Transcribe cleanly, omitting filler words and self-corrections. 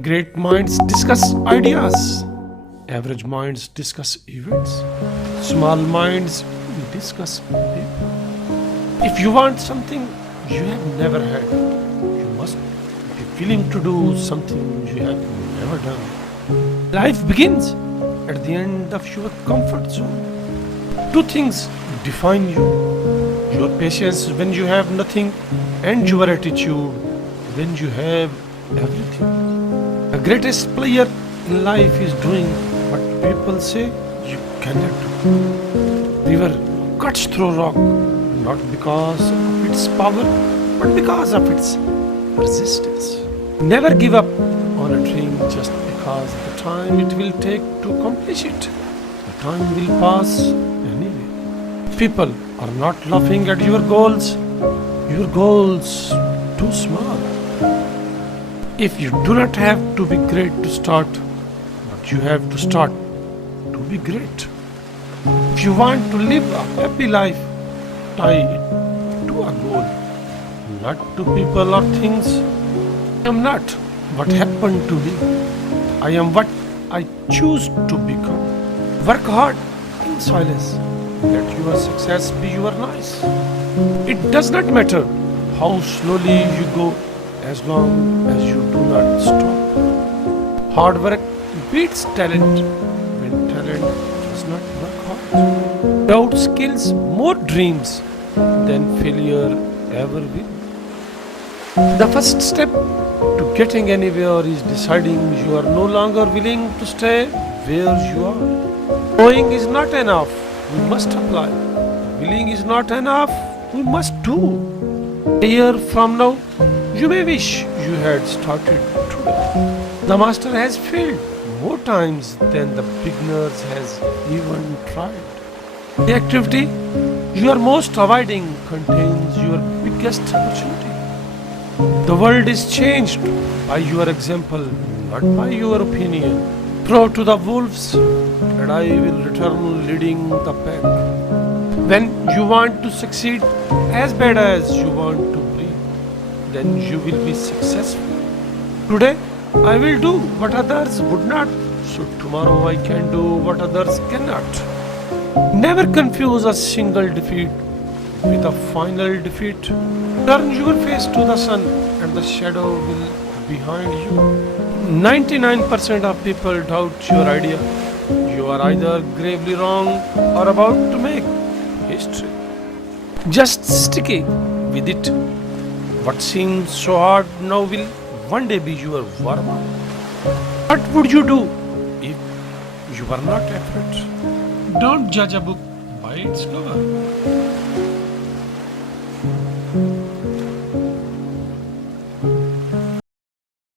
Great minds discuss ideas. Average minds discuss events. Small minds discuss people. If you want something you have never had, you must be willing to do something you have never done. Life begins at the end of your comfort zone. Two things define you: your patience when you have nothing, and your attitude when you have everything. The greatest player in life is doing what people say you cannot do. River cuts through rock not because of its power, but because of its persistence. Never give up on a dream just because the time it will take to accomplish it. The time will pass anyway. People are not laughing at your goals too small. If you do not have to be great to start, but you have to start to be great. If you want to live a happy life, tie it to a goal, not to people or things. I am not what happened to me. I am what I choose to become. Work hard in silence. Let your success be your noise. It does not matter how slowly you go, as long as you do not stop. Hard work beats talent when talent does not work hard. Without skills, more dreams than failure ever will. The first step to getting anywhere is deciding you are no longer willing to stay where you are. Knowing is not enough, we must apply. Willing is not enough, we must do. A year from now, you may wish you had started today. The master has failed more times than the beginners has even tried. The activity you are most avoiding contains your biggest opportunity. The world is changed by your example, not by your opinion. Throw to the wolves, and I will return leading the pack. When you want to succeed as bad as you want to breathe, then you will be successful. Today, I will do what others would not, so tomorrow I can do what others cannot. Never confuse a single defeat with a final defeat. Turn your face to the sun and the shadow will be behind you. 99% of people doubt your idea. You are either gravely wrong or about to make history. Just stick with it. What seems so hard now will one day be your warm-up. What would you do if you were not afraid? Don't judge a book by its cover.